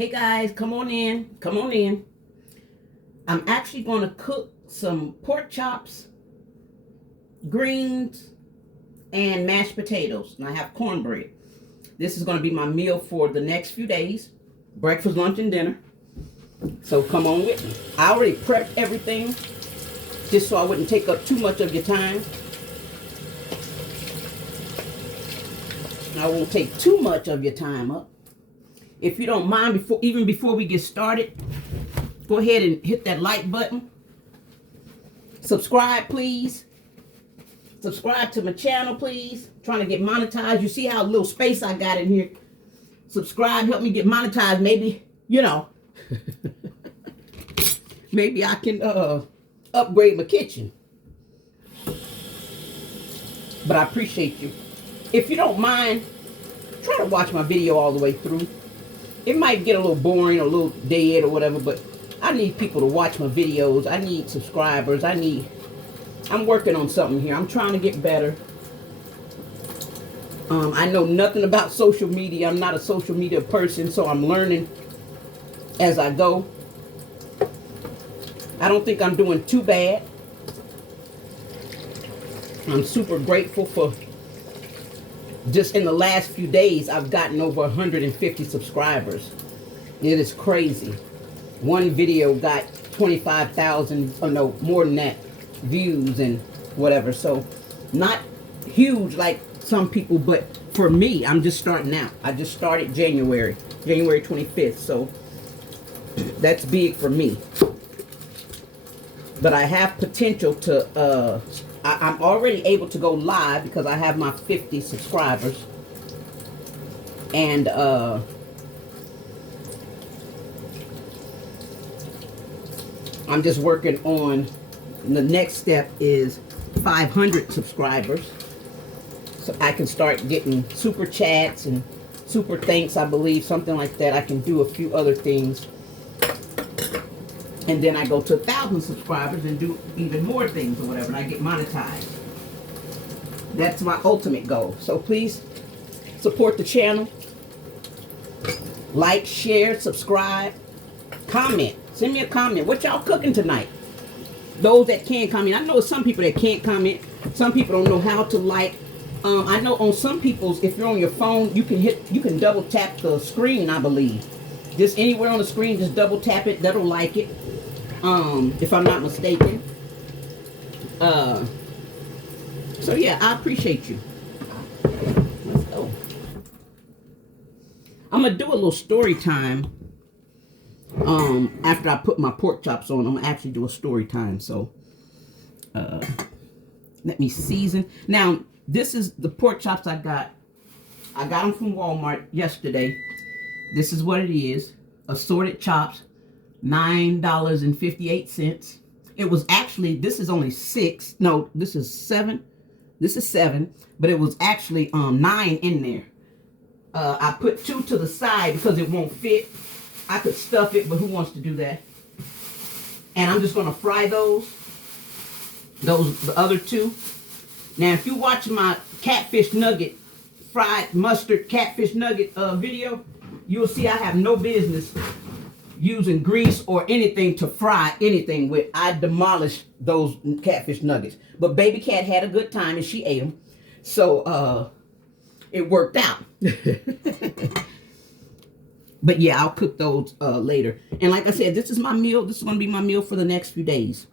Hey guys, come on in. Come on in. I'm actually going to cook some pork chops, greens, and mashed potatoes. And I have cornbread. This is going to be my meal for the next few days. Breakfast, lunch, and dinner. So come on with me. I already prepped everything just so I wouldn't take up too much of your time. I won't take too much of your time up. If you don't mind, even before we get started, go ahead and hit that like button. Subscribe, please. Subscribe to my channel, please. I'm trying to get monetized. You see how little space I got in here. Subscribe, help me get monetized. Maybe, maybe I can upgrade my kitchen. But I appreciate you. If you don't mind, try to watch my video all the way through. It might get a little boring, a little dead or whatever, but I need people to watch my videos. I need subscribers. I'm working on something here. I'm trying to get better. I know nothing about social media. I'm not a social media person, so I'm learning as I go. I don't think I'm doing too bad. I'm super grateful for just in the last few days, I've gotten over 150 subscribers. It is crazy. One video got 25,000, oh no, more than that, views and whatever. So not huge like some people, but for me, I'm just starting out. I just started January 25th. So that's big for me. But I have potential to, I'm already able to go live because I have my 50 subscribers. And I'm just working on, the next step is 500 subscribers. So I can start getting super chats and super thanks, I believe, something like that. I can do a few other things. And then I go to 1,000 subscribers and do even more things or whatever, and I get monetized. That's my ultimate goal. So please support the channel. Like, share, subscribe, comment. Send me a comment. What y'all cooking tonight? Those that can comment. I know some people that can't comment. Some people don't know how to like. I know on some people's, if you're on your phone, you can double tap the screen, I believe. Just anywhere on the screen, just double tap it. That'll like it. If I'm not mistaken. So yeah, I appreciate you. Let's go. I'm gonna do a little story time. After I put my pork chops on, I'm gonna actually do a story time. So, let me season. Now, this is the pork chops I got. I got them from Walmart yesterday. This is what it is. Assorted chops. $9.58. It was actually, this is only 6. No, this is 7. This is 7, but it was actually 9 in there. I put 2 to the side because it won't fit. I could stuff it, but who wants to do that? And I'm just gonna fry the other 2. Now, if you watch my catfish nugget, fried mustard catfish nugget video, you'll see I have no business using grease or anything to fry anything with. I demolished those catfish nuggets. But baby cat had a good time and she ate them. So it worked out. But yeah, I'll cook those later. And like I said, this is my meal. This is going to be my meal for the next few days.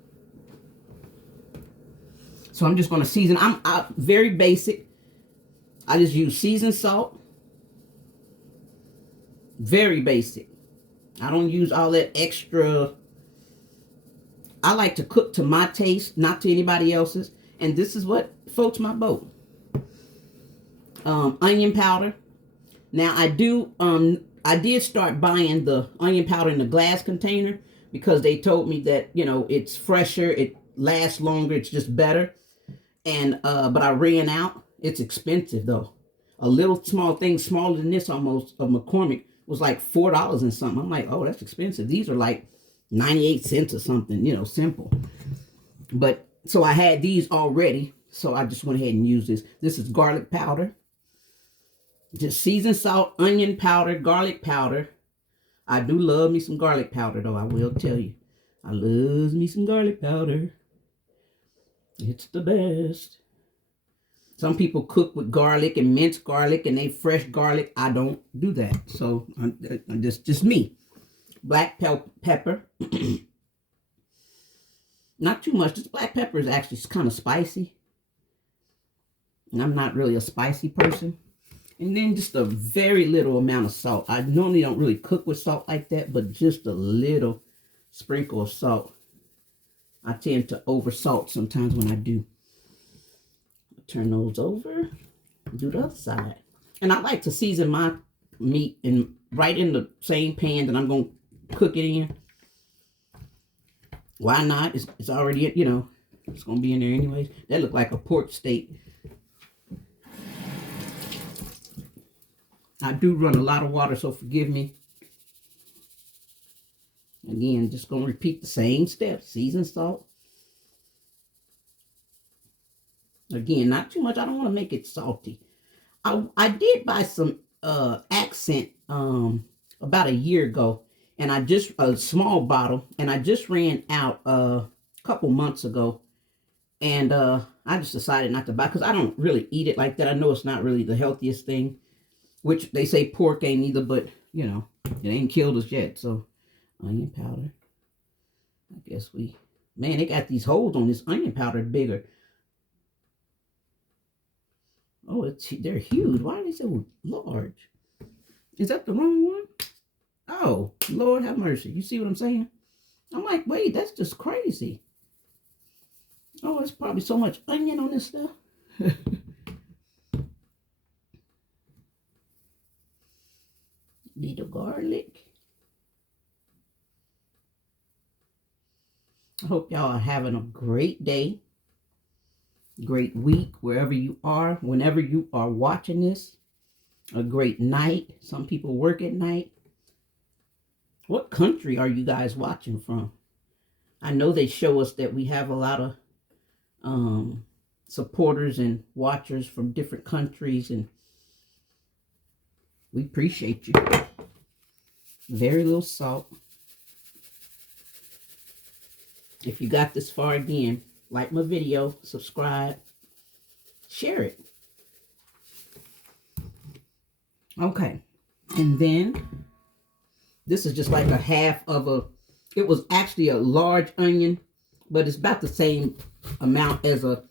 So I'm just going to season. I'm very basic. I just use seasoned salt. Very basic. I don't use all that extra. I like to cook to my taste, not to anybody else's. And this is what floats my boat. Onion powder. Now I did start buying the onion powder in the glass container because they told me that, it's fresher, it lasts longer, it's just better. And but I ran out. It's expensive though. A little small thing, smaller than this almost, of McCormick, was like $4 and something. I'm like, oh, that's expensive. These are like 98 cents or something, simple. But so I had these already, so I just went ahead and used this. This is garlic powder. Just seasoned salt, onion powder, garlic powder, I do love me some garlic powder, though. I will tell you. I love me some garlic powder. It's the best. Some people cook with garlic and minced garlic and they fresh garlic. I don't do that. So, just me. Black pepper. Not too much. This black pepper is actually kind of spicy. And I'm not really a spicy person. And then just a very little amount of salt. I normally don't really cook with salt like that, but just a little sprinkle of salt. I tend to over salt sometimes when I do. Turn those over. Do the other side. And I like to season my meat right in the same pan that I'm going to cook it in. Why not? It's already, you know, it's going to be in there anyways. That looked like a pork steak. I do run a lot of water, so forgive me. Again, just going to repeat the same steps. Season salt. Again, not too much. I don't want to make it salty. I did buy some accent about a year ago. And I just, a small bottle. And I just ran out a couple months ago. And I just decided not to buy. Because I don't really eat it like that. I know it's not really the healthiest thing. Which they say pork ain't either, but, you know, it ain't killed us yet. So, onion powder. I guess man, they got these holes on this onion powder bigger. Oh, they're huge. Why are they so large? Is that the wrong one? Oh, Lord have mercy. You see what I'm saying? I'm like, wait, that's just crazy. Oh, there's probably so much onion on this stuff. Little garlic. I hope y'all are having a great day, great week, wherever you are, whenever you are watching this. A great night. Some people work at night. What country are you guys watching from? I know they show us that we have a lot of supporters and watchers from different countries, and we appreciate you. Very little salt. If you got this far, again, like my video, subscribe, share it. Okay. And then this is just like a half of it was actually a large onion, but it's about the same amount as a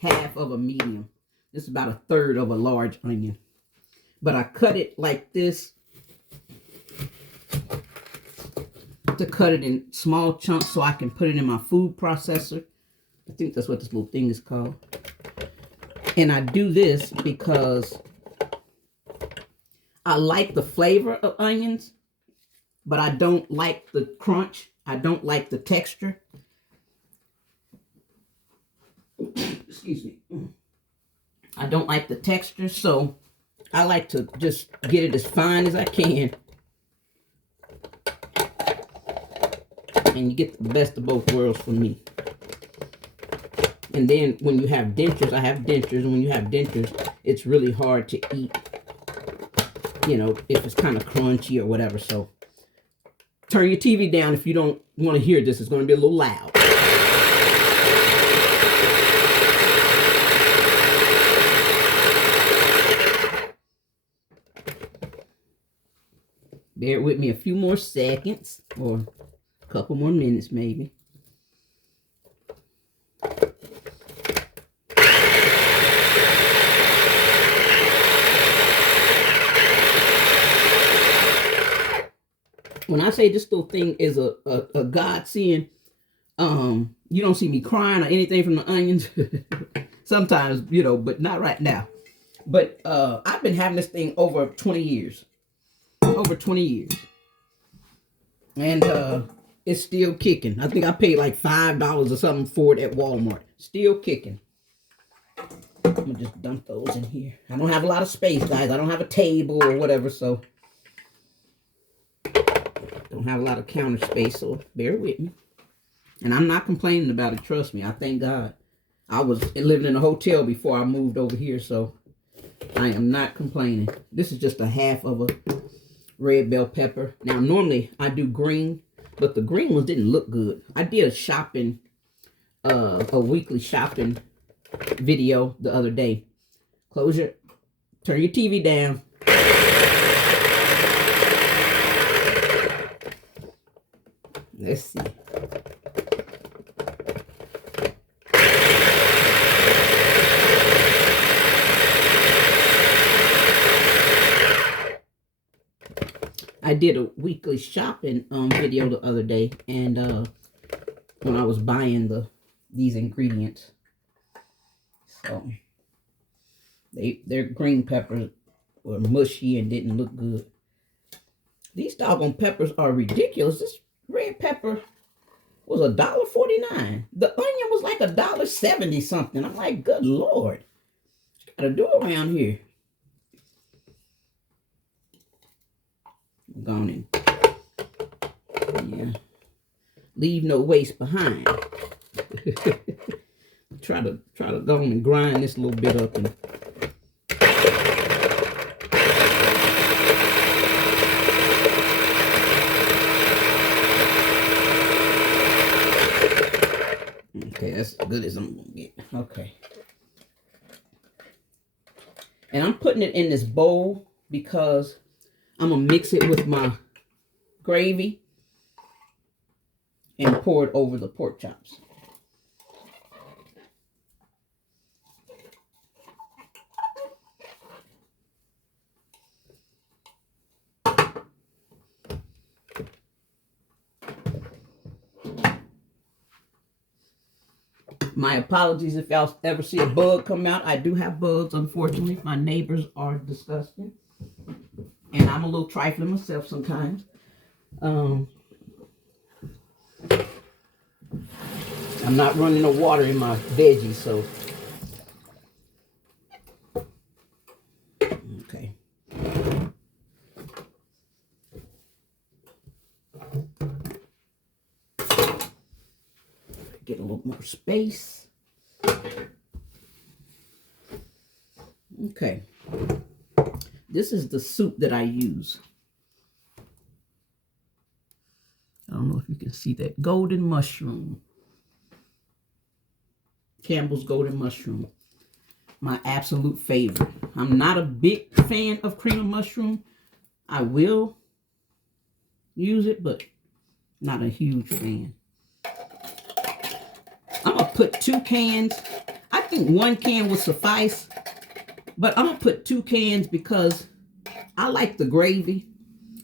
half of a medium. This is about a third of a large onion. But I cut it like this to cut it in small chunks so I can put it in my food processor. I think that's what this little thing is called. And I do this because I like the flavor of onions, but I don't like the crunch. I don't like the texture. Excuse me. I don't like the texture, so I like to just get it as fine as I can. And you get the best of both worlds for me. And then when you have dentures, I have dentures, and when you have dentures, it's really hard to eat, you know, if it's kind of crunchy or whatever. So turn your TV down if you don't want to hear this. It's going to be a little loud. Bear with me a few more seconds, or a couple more minutes maybe. When I say this little thing is a godsend, you don't see me crying or anything from the onions. Sometimes, you know, but not right now. But I've been having this thing over 20 years. Over 20 years. And it's still kicking. I think I paid like $5 or something for it at Walmart. Still kicking. I'm going to just dump those in here. I don't have a lot of space, guys. I don't have a table or whatever, so don't have a lot of counter space, so bear with me. And I'm not complaining about it, trust me. I thank God. I was living in a hotel before I moved over here, so I am not complaining. This is just a half of a red bell pepper. Now, normally I do green, but the green ones didn't look good. I did a weekly shopping video the other day. Turn your TV down. Let's see. I did a weekly shopping video the other day, and when I was buying these ingredients, so their green peppers were mushy and didn't look good. These doggone peppers are ridiculous. This red pepper was $1.49. The onion was like $1.70 something. I'm like, good Lord, what you gotta do around here? Gone in. Yeah. Leave no waste behind. try to go on and grind this a little bit up and okay, that's as good as I'm gonna get. Okay. And I'm putting it in this bowl because I'm going to mix it with my gravy and pour it over the pork chops. My apologies if y'all ever see a bug come out. I do have bugs, unfortunately. My neighbors are disgusting. And I'm a little trifling myself sometimes. I'm not running no water in my veggies, so. Okay. Get a little more space. Okay. This is the soup that I use. I don't know if you can see that. Golden mushroom. Campbell's golden mushroom. My absolute favorite. I'm not a big fan of cream of mushroom. I will use it, but not a huge fan. I'm going to put 2 cans. I think 1 can will suffice. But I'm going to put 2 cans because I like the gravy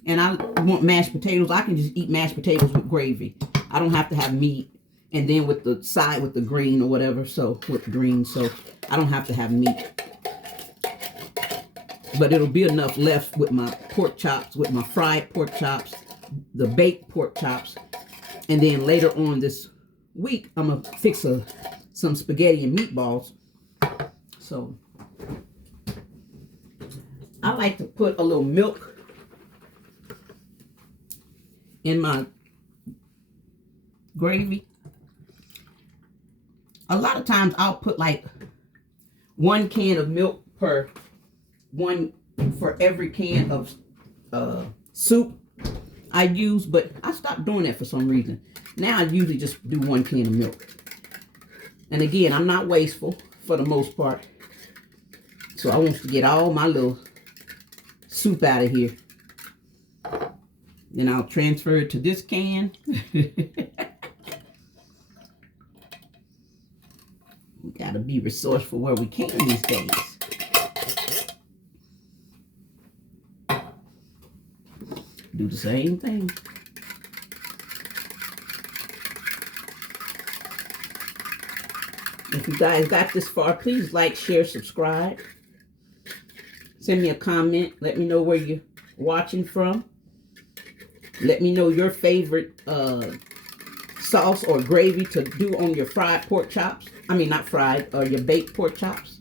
and I want mashed potatoes. I can just eat mashed potatoes with gravy. I don't have to have meat. And then with the side with the green or whatever. So with the green. So I don't have to have meat. But it'll be enough left with my pork chops, with my fried pork chops, the baked pork chops. And then later on this week, I'm going to fix some spaghetti and meatballs. So I like to put a little milk in my gravy. A lot of times I'll put like 1 can of milk for every can of soup I use, but I stopped doing that for some reason. Now I usually just do 1 can of milk. And again, I'm not wasteful for the most part. So I want to get all my little soup out of here. Then I'll transfer it to this can. We gotta be resourceful where we can these days. Do the same thing. If you guys got this far, please like, share, subscribe. Send me a comment. Let me know where you're watching from. Let me know your favorite sauce or gravy to do on your fried pork chops. I mean, not fried, or your baked pork chops.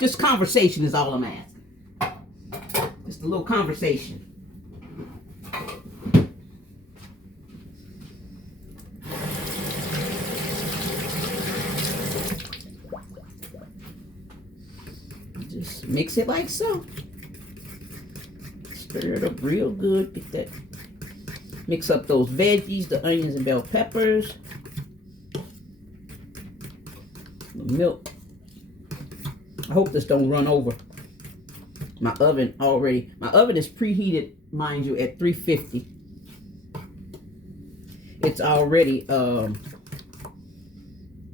Just conversation is all I'm asking. Just a little conversation. Just mix it like so. Stir it up real good. Get that. Mix up those veggies, the onions and bell peppers. The milk. I hope this don't run over. My oven is preheated, mind you, at 350. It's already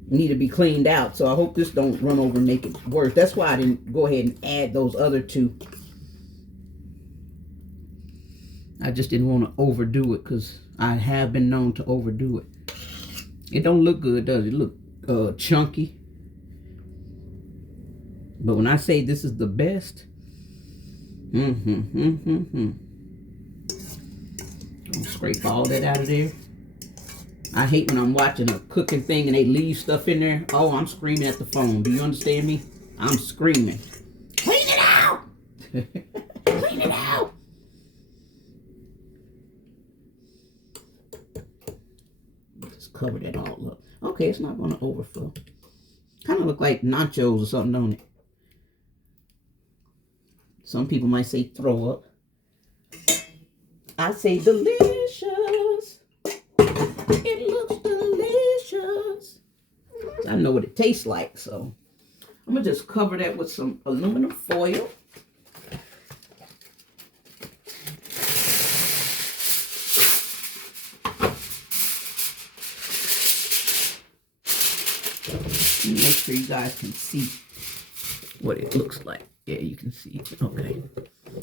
need to be cleaned out, so I hope this don't run over and make it worse. That's why I didn't go ahead and add those other two. I just didn't want to overdo it because I have been known to overdo it. It don't look good, does it? It look chunky. But when I say this is the best, Don't scrape all that out of there. I hate when I'm watching a cooking thing and they leave stuff in there. Oh, I'm screaming at the phone. Do you understand me? I'm screaming. Clean it out! Clean it out! Just cover that all up. Okay, it's not going to overflow. Kind of look like nachos or something, don't it? Some people might say throw up. I say delicious. It looks delicious. I know what it tastes like, so I'm going to just cover that with some aluminum foil. Make sure you guys can see what it looks like. Yeah, you can see. Okay.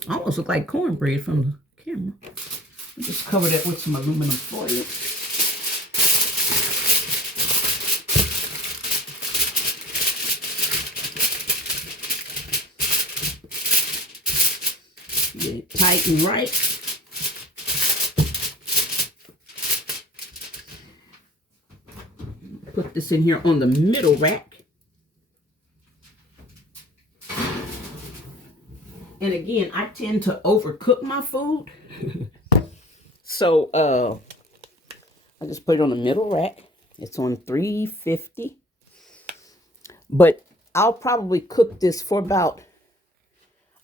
Almost look like cornbread from the camera. Just cover that with some aluminum foil. Get it tight and right. Put this in here on the middle rack. And again, I tend to overcook my food. So I just put it on the middle rack. It's on 350. But I'll probably cook this for about,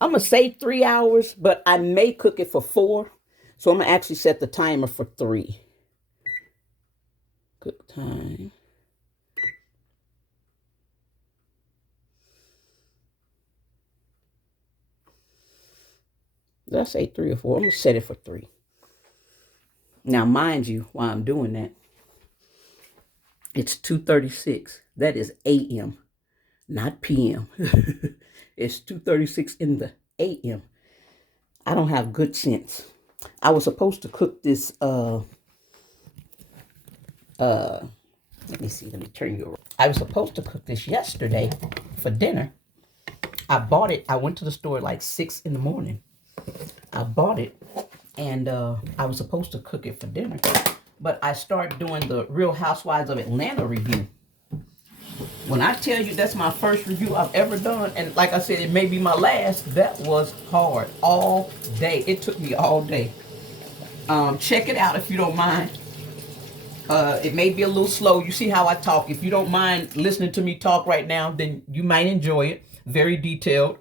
I'm going to say 3 hours, but I may cook it for 4. So I'm going to actually set the timer for 3. Cook time. Did I say 3 or 4? I'm going to set it for 3. Now, mind you, while I'm doing that, it's 2:36. That is a.m., not p.m. It's 2:36 in the a.m. I don't have good sense. I was supposed to cook this, let me see, let me turn you around. I was supposed to cook this yesterday for dinner. I bought it. I went to the store at like 6 in the morning. I bought it, and I was supposed to cook it for dinner. But I started doing the Real Housewives of Atlanta review. When I tell you that's my first review I've ever done, and like I said, it may be my last, that was hard all day. It took me all day. Check it out if you don't mind. It may be a little slow. You see how I talk. If you don't mind listening to me talk right now, then you might enjoy it. Very detailed.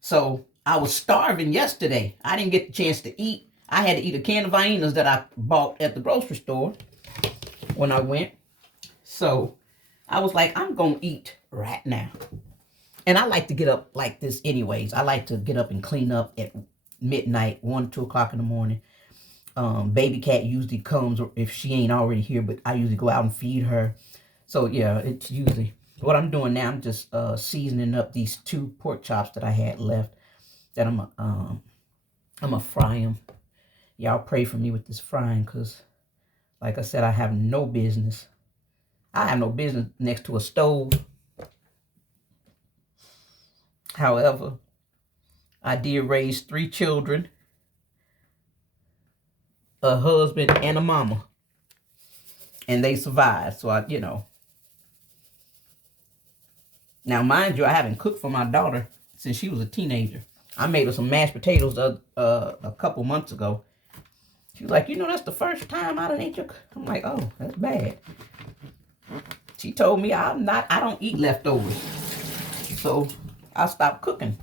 So I was starving yesterday. I didn't get the chance to eat. I had to eat a can of Viennas that I bought at the grocery store when I went. So I was like, I'm going to eat right now. And I like to get up like this anyways. I like to get up and clean up at midnight, 1, 2 o'clock in the morning. Baby cat usually comes if she ain't already here, but I usually go out and feed her. So yeah, it's usually what I'm doing now. I'm just seasoning up these 2 pork chops that I had left. That I'm gonna fry them. Y'all pray for me with this frying, because like I said, I have no business. I have no business next to a stove. However, I did raise 3 children, a husband and a mama, and they survived. So Now, mind you, I haven't cooked for my daughter since she was a teenager. I made her some mashed potatoes a couple months ago. She was like, that's the first time I done ate your... I'm like, oh, that's bad. She told me I don't eat leftovers. So I stopped cooking.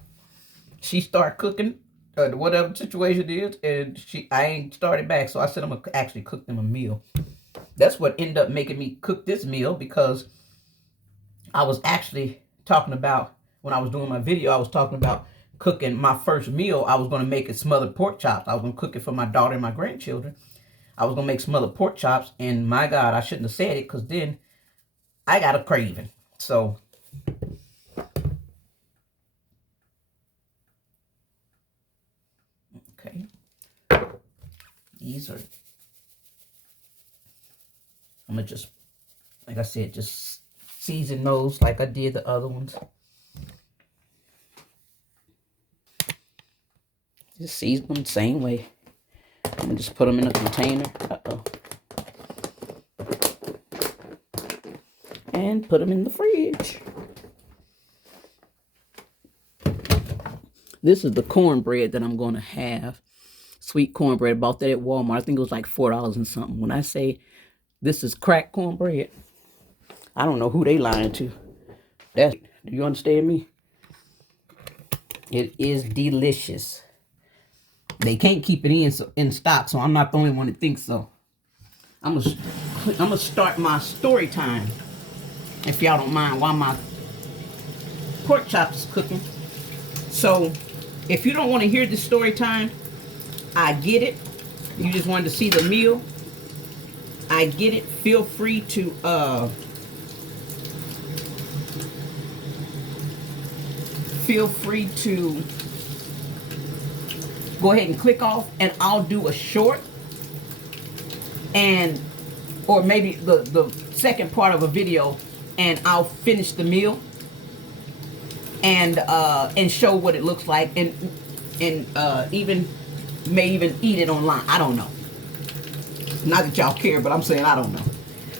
She started cooking, whatever the situation is, and I ain't started back. So I said I'm gonna actually cook them a meal. That's what ended up making me cook this meal, because I was actually talking about, when I was doing my video, I was talking about cooking my first meal. I was going to make it smothered pork chops. I was going to cook it for my daughter and my grandchildren. I was going to make smothered pork chops, and my God, I shouldn't have said it, because then I got a craving. So okay, these are, I'm going to just, like I said, just season those like I did the other ones. Just season them the same way. I'm going to just put them in a container. And put them in the fridge. This is the cornbread that I'm going to have. Sweet cornbread. Bought that at Walmart. I think it was like $4 and something. When I say this is cracked cornbread, I don't know who they lying to. Do you understand me? It is delicious. They can't keep it in stock, so I'm not the only one that thinks so. I'm gonna start my story time, if y'all don't mind, while my pork chops is cooking. So if you don't want to hear the story time, I get it. You just wanted to see the meal, I get it. Feel free to go ahead and click off, and I'll do a short, or maybe the second part of a video, and I'll finish the meal and show what it looks like, and may even eat it online. I don't know. Not that y'all care, but I'm saying I don't know.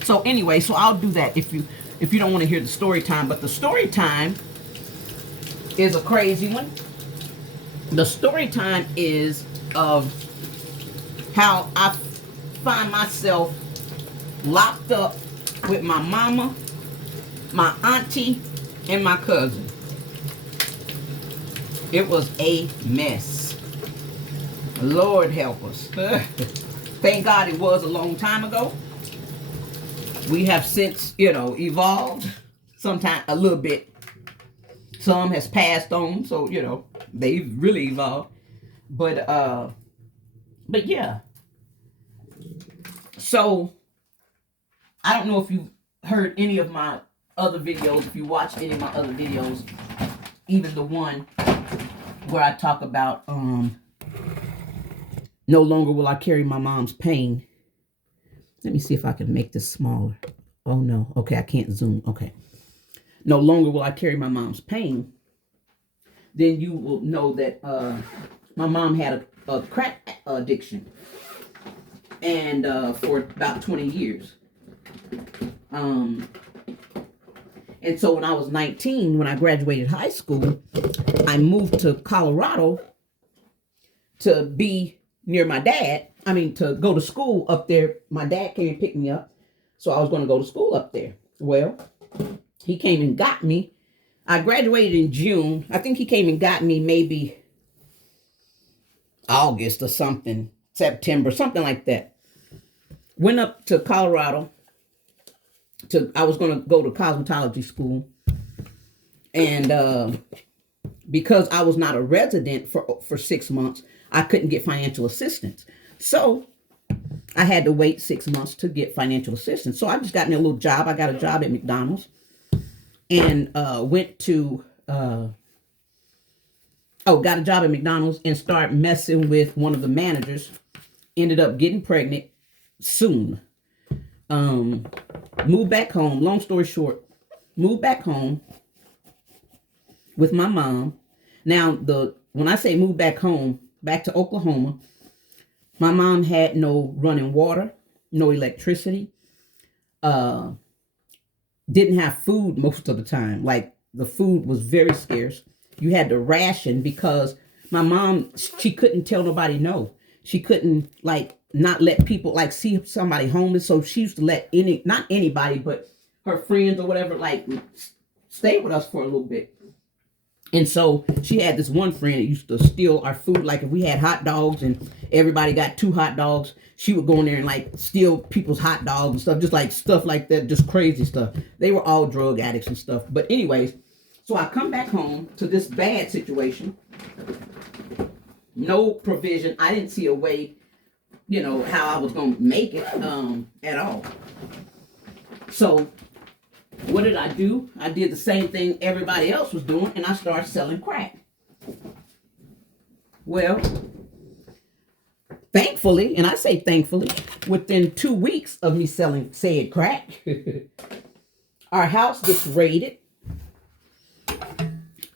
So anyway, so I'll do that if you don't want to hear the story time. But the story time is a crazy one. The story time is of how I find myself locked up with my mama, my auntie, and my cousin. It was a mess. Lord help us. Thank God it was a long time ago. We have since, evolved. Sometime a little bit. Some has passed on, so they've really evolved. But yeah. So I don't know if you heard any of my other videos, if you watched any of my other videos, even the one where I talk about no longer will I carry my mom's pain. Let me see if I can make this smaller. Oh no. Okay, I can't zoom. Okay. No longer will I carry my mom's pain. Then you will know that my mom had a crack addiction, and for about 20 years. And so when I was 19, when I graduated high school, I moved to Colorado to be near my dad. I mean, to go to school up there. My dad came and picked me up, so I was going to go to school up there. Well, he came and got me. I graduated in June. I think he came and got me maybe August or something, September, something like that. Went up to Colorado. I was going to go to cosmetology school. And because I was not a resident for 6 months, I couldn't get financial assistance. So I had to wait 6 months to get financial assistance. So I just got me a little job. I got a job at McDonald's. And got a job at McDonald's and started messing with one of the managers. Ended up getting pregnant soon. Moved back home. Long story short, moved back home with my mom. Now, when I say move back home, back to Oklahoma, my mom had no running water, no electricity. Didn't have food most of the time. Like, the food was very scarce. You had to ration because my mom, she couldn't tell nobody no. She couldn't, not let people, see somebody homeless. So she used to let not anybody, but her friends or whatever, like, stay with us for a little bit. And so she had this one friend that used to steal our food. Like if we had hot dogs and everybody got 2 hot dogs, she would go in there and like steal people's hot dogs and stuff, just like stuff like that, just crazy stuff. They were all drug addicts and stuff. But anyways, so I come back home to this bad situation. No provision. I didn't see a way, you know, how I was going to make it at all. So what did I do? I did the same thing everybody else was doing, and I started selling crack. Well, thankfully, and I say thankfully, within 2 weeks of me selling said crack, our house gets raided.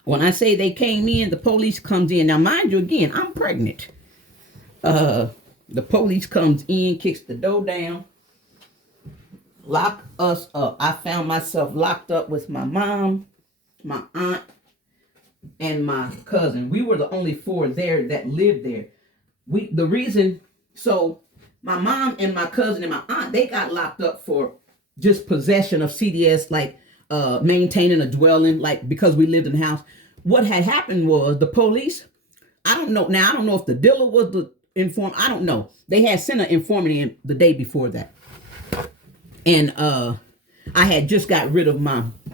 When I say they came in, the police comes in. Now, mind you, again, I'm pregnant. The police comes in, kicks the door down, lock us up. I found myself locked up with my mom, my aunt, and my cousin. We were the only 4 there that lived there. So my mom and my cousin and my aunt, they got locked up for just possession of CDS, like maintaining a dwelling, like because we lived in the house. What had happened was the police, I don't know. Now, I don't know if the dealer was the informant. I don't know. They had sent an informant in the day before that. And I had just got rid of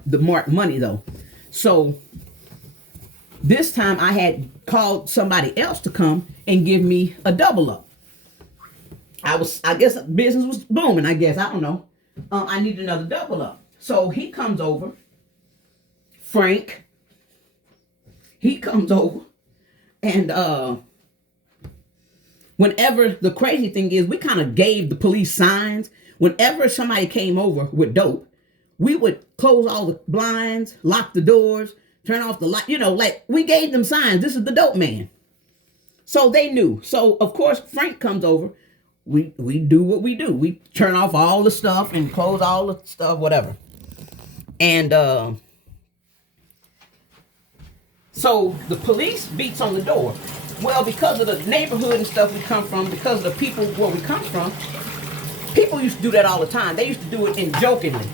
the marked money though. So this time I had called somebody else to come and give me a double up. I guess business was booming, I guess. I don't know. I need another double up. So he comes over. Frank. He comes over. And whenever, the crazy thing is, we kind of gave the police signs. Whenever somebody came over with dope, we would close all the blinds, lock the doors, turn off the light. You know, like we gave them signs. This is the dope man. So they knew. So, of course, Frank comes over. We do what we do. We turn off all the stuff and close all the stuff, whatever. And so the police beats on the door. Well, because of the neighborhood and stuff we come from, because of the people where we come from, people used to do that all the time. They used to do it in jokingly.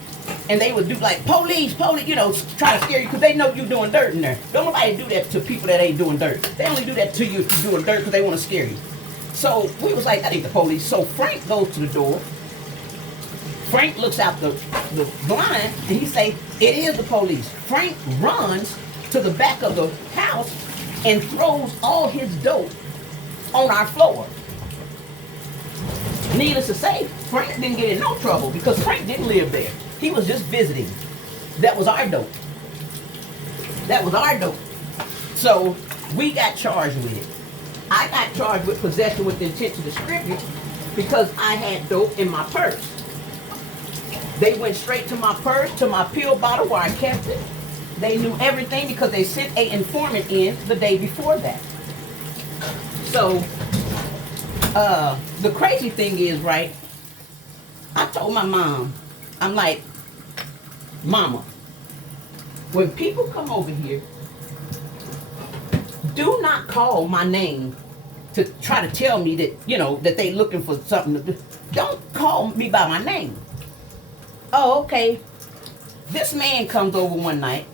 And they would do like, police, you know, try to scare you because they know you're doing dirt in there. Don't nobody do that to people that ain't doing dirt. They only do that to you if you're doing dirt because they want to scare you. So we was like, that ain't the police. So Frank goes to the door. Frank looks out the blind and he say, it is the police. Frank runs to the back of the house and throws all his dope on our floor. Needless to say, Frank didn't get in no trouble because Frank didn't live there. He was just visiting. That was our dope. That was our dope. So we got charged with it. I got charged with possession with intent to distribute because I had dope in my purse. They went straight to my purse, to my pill bottle where I kept it. They knew everything because they sent an informant in the day before that. So the crazy thing is, right, I told my mom, I'm like, Mama, when people come over here, do not call my name to try to tell me that, you know, that they looking for something to do. Don't call me by my name. Oh, okay. This man comes over one night.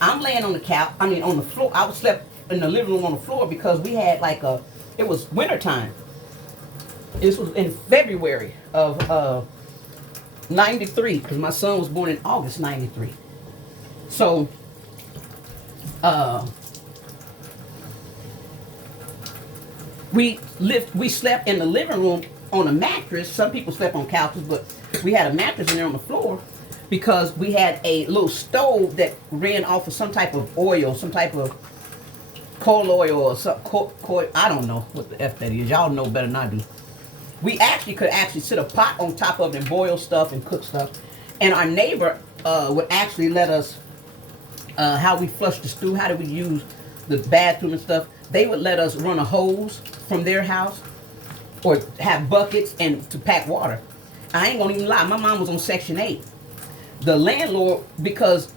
I'm laying on the couch, on the floor. I was slept in the living room on the floor because we had it was wintertime. This was in February of 93, because my son was born in August 93. So, we slept in the living room on a mattress. Some people slept on couches, but we had a mattress in there on the floor because we had a little stove that ran off of some type of oil, some type of coal oil or something. I don't know what the F that is. Y'all know better than I do. We could sit a pot on top of it and boil stuff and cook stuff. And our neighbor would actually let us, how we flush the stew, how do we use the bathroom and stuff. They would let us run a hose from their house or have buckets and to pack water. I ain't gonna even lie, my mom was on Section 8. The landlord, because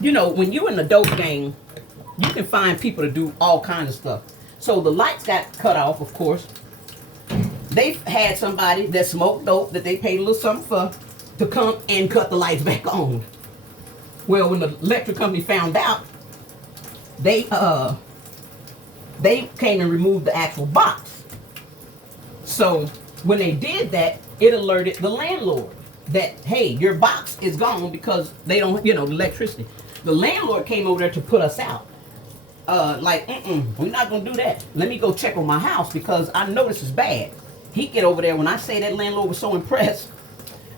you know, when you're in the dope gang, you can find people to do all kinds of stuff. So the lights got cut off, of course. They had somebody that smoked dope that they paid a little something for. to come and cut the lights back on. Well, when the electric company found out, they came and removed the actual box. So when they did that, it alerted the landlord that, hey, your box is gone because they don't, the electricity. The landlord came over there to put us out. We're not gonna do that. Let me go check on my house because I know this is bad. He get over there. When I say that landlord was so impressed,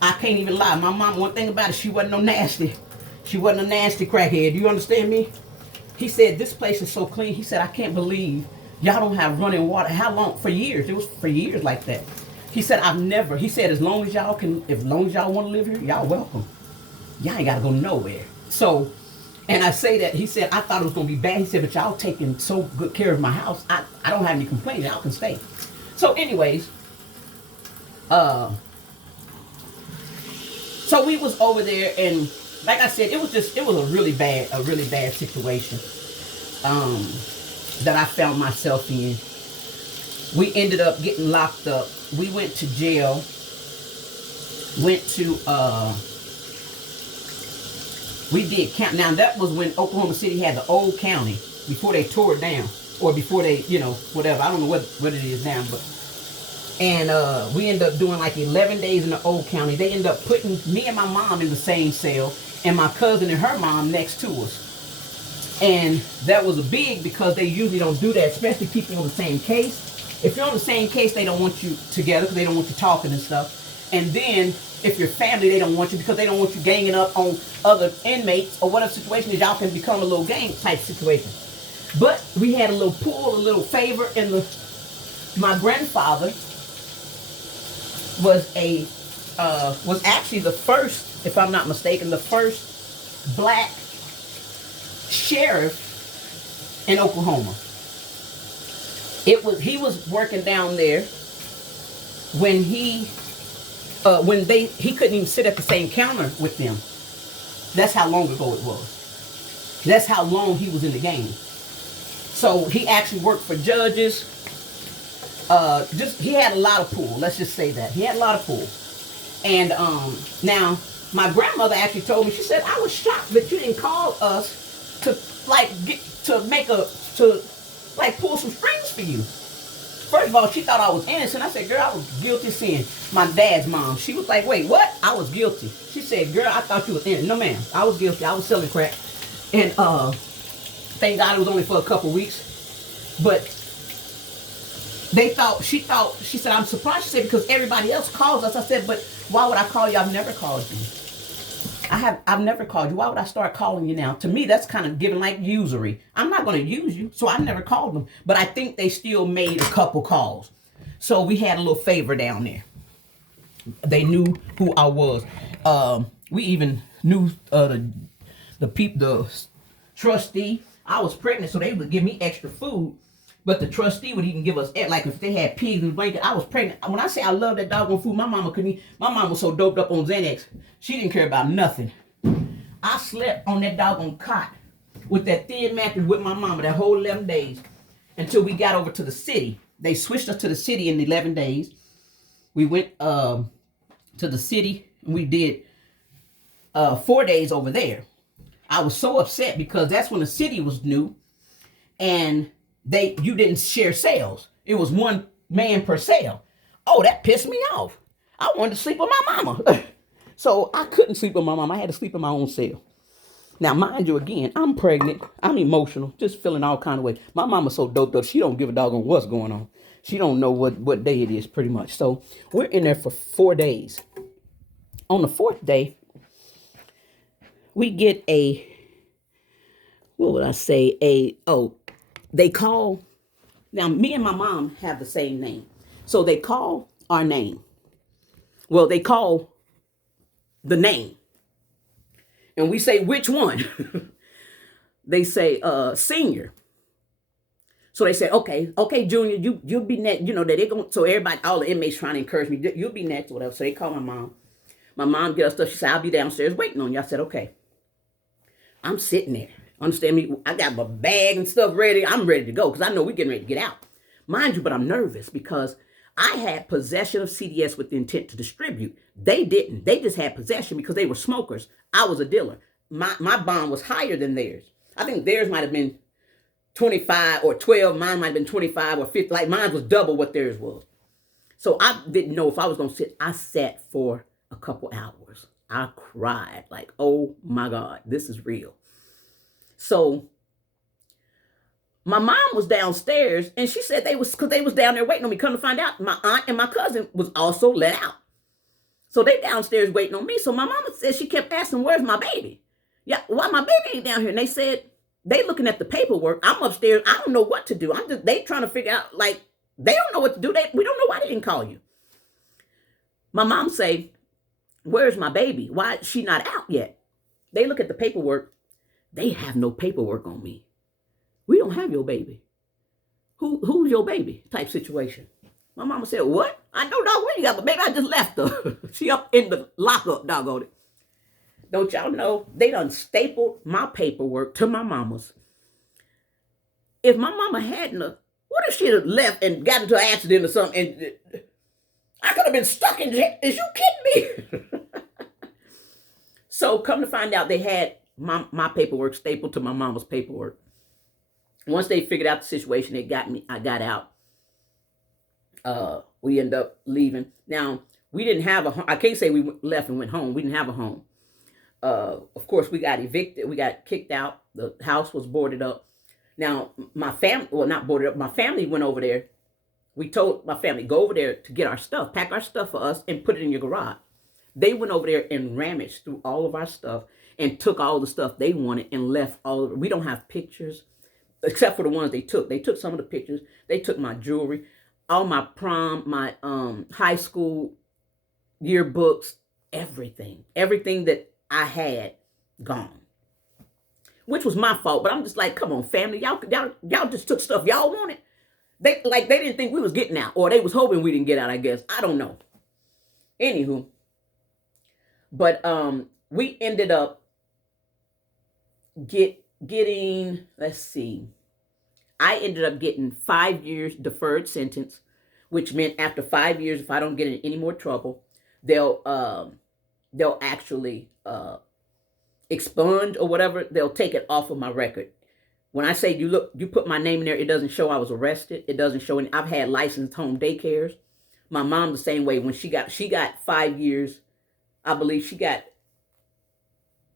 I can't even lie. My mom, one thing about it, she wasn't no nasty. She wasn't a nasty crackhead. Do you understand me? He said, this place is so clean. He said, I can't believe y'all don't have running water. How long? For years. It was for years like that. He said, he said, as long as y'all want to live here, y'all welcome. Y'all ain't got to go nowhere. So, and I say that, he said, I thought it was going to be bad. He said, but y'all taking so good care of my house. I don't have any complaints. Y'all can stay. So anyways, so we was over there, and like I said, it was a really bad situation that I found myself in. We ended up getting locked up. We went to jail. We did count. Now that was when Oklahoma City had the old county before they tore it down, or before they, whatever. I don't know what it is now, but. And we ended up doing like 11 days in the old county. They ended up putting me and my mom in the same cell, and my cousin and her mom next to us. And that was a big, because they usually don't do that, especially people on the same case. If you're on the same case, they don't want you together because they don't want you talking and stuff. And then if you're family, they don't want you because they don't want you ganging up on other inmates or whatever situation is. Y'all can become a little gang type situation. But we had a little pool, a little favor, and my grandfather was actually the first, if I'm not mistaken, the first black sheriff in Oklahoma. He was working down there when he couldn't even sit at the same counter with them. That's how long ago it was. That's how long he was in the game. So he actually worked for judges. He had a lot of pull. Let's just say that he had a lot of pull. And now my grandmother actually told me. She said, I was shocked that you didn't call us to pull some strings for you. First of all, she thought I was innocent. I said, girl, I was guilty sin. My dad's mom, she was like, wait, what? I was guilty. She said, girl, I thought you was innocent. No, ma'am, I was guilty. I was selling crack. And thank God it was only for a couple weeks. But she said, I'm surprised. She said, because everybody else calls us. I said, but why would I call you? I've never called you. I've never called you. Why would I start calling you now? To me, that's kind of giving like usury. I'm not going to use you, so I've never called them. But I think they still made a couple calls. So we had a little favor down there. They knew who I was. We even knew the trustee. I was pregnant, so they would give me extra food. But the trustee would even give us, like if they had pigs in the blanket. I was pregnant. When I say I love that doggone food, my mama couldn't eat. My mama was so doped up on Xanax, she didn't care about nothing. I slept on that doggone cot with that thin mattress with my mama that whole 11 days until we got over to the city. They switched us to the city in 11 days. We went to the city and we did 4 days over there. I was so upset because that's when the city was new and you didn't share cells. It was one man per cell. Oh, that pissed me off. I wanted to sleep with my mama. So I couldn't sleep with my mama. I had to sleep in my own cell. Now, mind you, again, I'm pregnant. I'm emotional, just feeling all kind of ways. My mama's so doped up, she don't give a doggone what's going on. She don't know what day it is, pretty much. So we're in there for 4 days. On the 4th day, we get they call. Now, me and my mom have the same name. So they call our name. Well, they call the name. And we say, which one? They say, senior. So they say, okay, junior, you'll be next. You know, that they're going. So everybody, all the inmates trying to encourage me, you'll be next or whatever. So they call my mom. My mom get us stuff. She said, I'll be downstairs waiting on you. I said, okay. I'm sitting there. Understand me? I got my bag and stuff ready. I'm ready to go because I know we're getting ready to get out. Mind you, but I'm nervous because I had possession of CDS with the intent to distribute. They didn't. They just had possession because they were smokers. I was a dealer. My bond was higher than theirs. I think theirs might have been 25 or 12. Mine might have been 25 or 50. Like mine was double what theirs was. So I didn't know if I was going to sit. I sat for a couple hours. I cried like, oh my God, this is real. So my mom was downstairs and she said because they was down there waiting on me. Come to find out, my aunt and my cousin was also let out. So they downstairs waiting on me. So my mama said, she kept asking, where's my baby? Yeah, why my baby ain't down here? And they said, they looking at the paperwork. I'm upstairs. I don't know what to do. They trying to figure out, like, they don't know what to do. We don't know why they didn't call you. My mom say, where's my baby? Why is she not out yet? They look at the paperwork. They have no paperwork on me. We don't have your baby. Who's your baby? Type situation. My mama said, what? I don't know where you got my baby. I just left her. She up in the lockup, doggone it. Don't y'all know? They done stapled my paperwork to my mama's. If my mama hadn't, what if she had left and got into an accident or something? And I could have been stuck in jail. Is you kidding me? So come to find out, they had my paperwork stapled to my mama's paperwork. Once they figured out the situation, they got me. I got out. We ended up leaving. Now, we didn't have a home. I can't say we left and went home. We didn't have a home. Of course, we got evicted. We got kicked out. The house was boarded up. Now, my family, well, not boarded up. My family went over there. We told my family, go over there to get our stuff, pack our stuff for us and put it in your garage. They went over there and rummaged through all of our stuff and took all the stuff they wanted and left all of it. We don't have pictures except for the ones they took. They took some of the pictures. They took my jewelry, all my prom, my high school yearbooks, everything that I had gone, which was my fault. But I'm just like, come on, family, y'all just took stuff y'all wanted. They didn't think we was getting out, or they was hoping we didn't get out. I guess I don't know. Anywho, but we ended up getting. Let's see. I ended up getting 5 years deferred sentence, which meant after 5 years, if I don't get in any more trouble, they'll actually expunge or whatever. They'll take it off of my record. When I say you put my name in there, it doesn't show I was arrested. It doesn't show any. I've had licensed home daycares. My mom the same way. When she got 5 years, I believe she got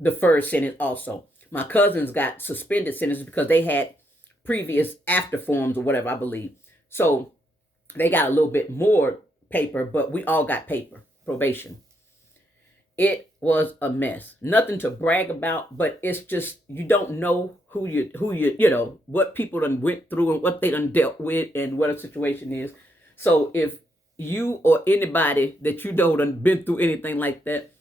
deferred sentence also. My cousins got suspended sentences because they had previous after forms or whatever, I believe. So they got a little bit more paper, but we all got paper, probation. It was a mess. Nothing to brag about, but it's just, you don't know who you what people done went through and what they done dealt with and what a situation is. So if you or anybody that you know done been through anything like that,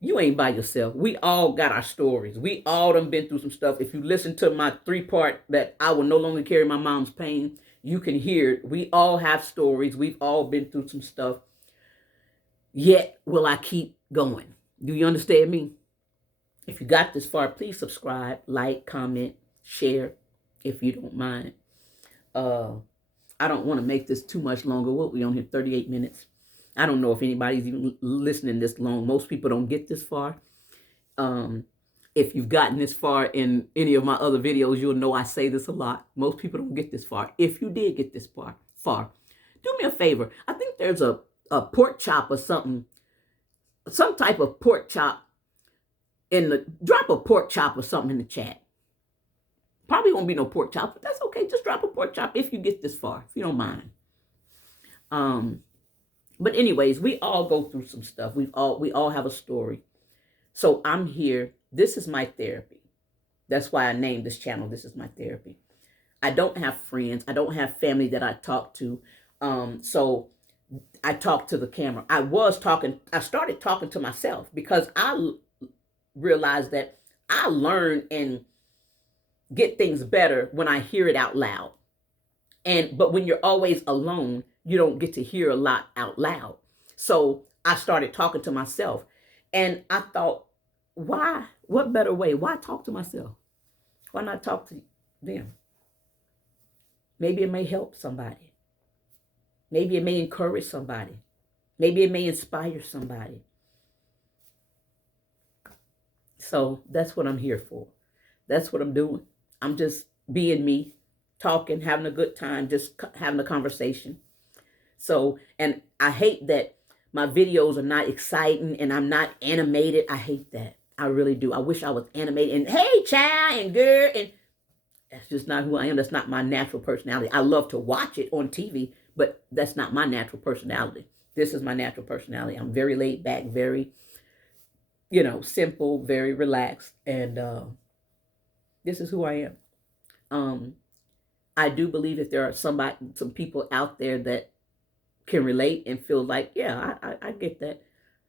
you ain't by yourself. We all got our stories. We all done been through some stuff. If you listen to my 3-part that I will no longer carry my mom's pain, you can hear it. We all have stories. We've all been through some stuff. Yet will I keep going. Do you understand me? If you got this far, please subscribe, like, comment, share, if you don't mind. I don't want to make this too much longer. We'll be on here 38 minutes. I don't know if anybody's even listening this long. Most people don't get this far. If you've gotten this far in any of my other videos, you'll know I say this a lot. Most people don't get this far. If you did get this far, do me a favor. I think there's a pork chop or something, some type of pork chop drop a pork chop or something in the chat. Probably won't be no pork chop, but that's okay. Just drop a pork chop if you get this far, if you don't mind. But anyways, we all go through some stuff. We all have a story. So I'm here. This is my therapy. That's why I named this channel, This Is My Therapy. I don't have friends. I don't have family that I talk to. So I talk to the camera. I started talking to myself because I realized that I learn and get things better when I hear it out loud. But when you're always alone, you don't get to hear a lot out loud. So I started talking to myself and I thought, why? What better way? Why talk to myself? Why not talk to them? Maybe it may help somebody. Maybe it may encourage somebody. Maybe it may inspire somebody. So that's what I'm here for. That's what I'm doing. I'm just being me, talking, having a good time, just having a conversation. So, and I hate that my videos are not exciting and I'm not animated. I hate that. I really do. I wish I was animated and hey, child and girl. And that's just not who I am. That's not my natural personality. I love to watch it on TV, but that's not my natural personality. This is my natural personality. I'm very laid back, very, simple, very relaxed. And this is who I am. I do believe that there are some people out there that can relate and feel like, yeah, I get that.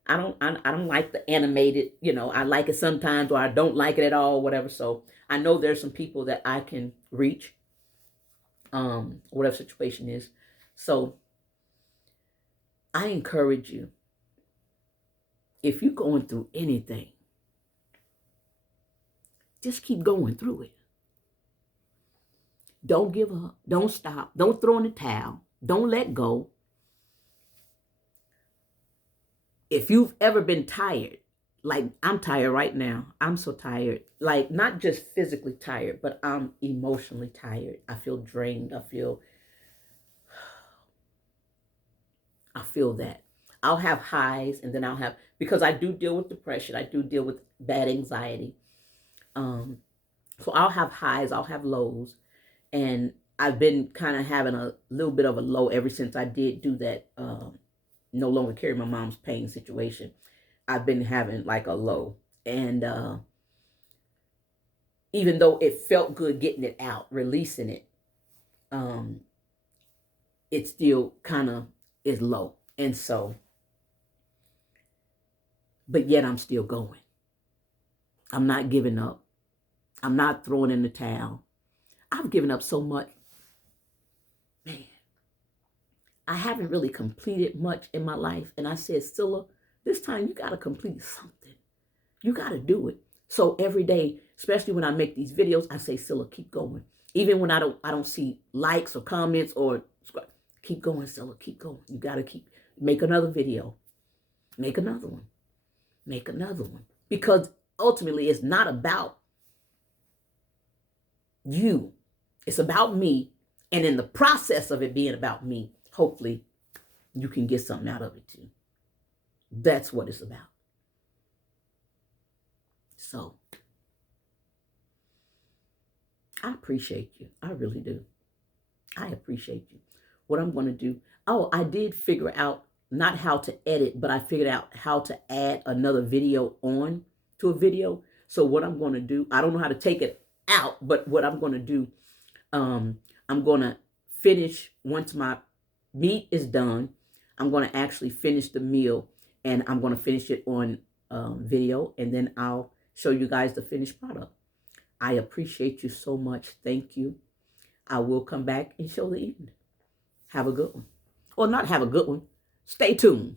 I don't like the animated, I like it sometimes or I don't like it at all, whatever. So I know there's some people that I can reach, whatever situation is. So I encourage you, if you're going through anything, just keep going through it. Don't give up. Don't stop. Don't throw in the towel. Don't let go. If you've ever been tired, like I'm tired right now. I'm so tired. Like not just physically tired, but I'm emotionally tired. I feel drained. I feel that. I'll have highs and then I'll have, because I do deal with depression. I do deal with bad anxiety. So I'll have highs, I'll have lows. And I've been kind of having a little bit of a low ever since I did do that, no longer carry my mom's pain situation. I've been having like a low. And even though it felt good getting it out, releasing it, it still kind of is low. And so, but yet I'm still going. I'm not giving up. I'm not throwing in the towel. I've given up so much. Man, I haven't really completed much in my life. And I said, Scylla, this time you got to complete something. You got to do it. So every day, especially when I make these videos, I say, Scylla, keep going. Even when I don't see likes or comments or keep going, Scylla, keep going. You got to make another video. Make another one. Make another one. Because ultimately it's not about you. It's about me. And in the process of it being about me, hopefully you can get something out of it too. That's what it's about. So I appreciate you. I really do. I appreciate you. What I'm going to do. Oh, I did figure out not how to edit, but I figured out how to add another video on to a video. So what I'm going to do, I don't know how to take it out, but what I'm going to do, I'm going to finish once my meat is done. I'm going to actually finish the meal and I'm going to finish it on video, and then I'll show you guys the finished product. I appreciate you so much. Thank you. I will come back and show the evening. Have a good one. Or not have a good one. Stay tuned.